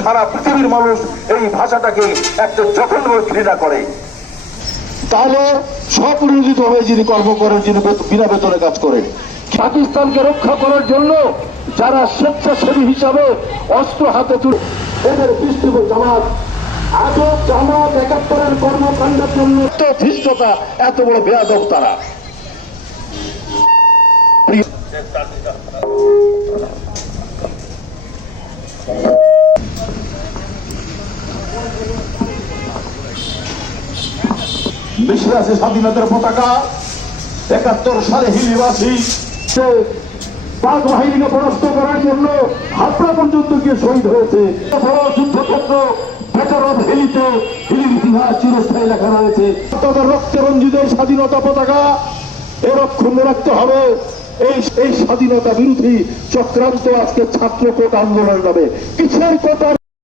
সারা পৃথিবীর মানুষ এই ভাষাটাকে একটা জঘন্য ঘৃণা করে। তাহলে স্বপ্রণোদিত হয়ে যিনি কর্ম করেন, যিনি বিনা বেতনে কাজ করেন, পাকিস্তানকে রক্ষা করার জন্য যারা স্বেচ্ছাসেবী হিসাবে অস্ত্র হাতে তুলে এদের দৃষ্টিতে জামাত আজও জামাত ৭১-এর কর্মকাণ্ডের জন্য ধৃষ্টতা, এত বড় বেয়াদব তারা। মিশরে আছে স্বাধীনতার পতাকা। ৭১ সালে হিলিবাসী পাক বাহিনীকে পরাস্ত করার জন্য হাবড়া পর্যন্ত গিয়ে শহীদ হয়েছে। যুদ্ধক্ষেত্র ভেতরব হিলিতে হিলির ইতিহাস চিরস্থায়ী লেখা রয়েছে। তাদের রক্তে রঞ্জিত স্বাধীনতা পতাকা এর অক্ষুণ্ণ রাখতে হবে। এই স্বাধীনতা বিরোধী চক্রান্ত আজকে ছাত্র কোটা আন্দোলন নামে কিসের কোটা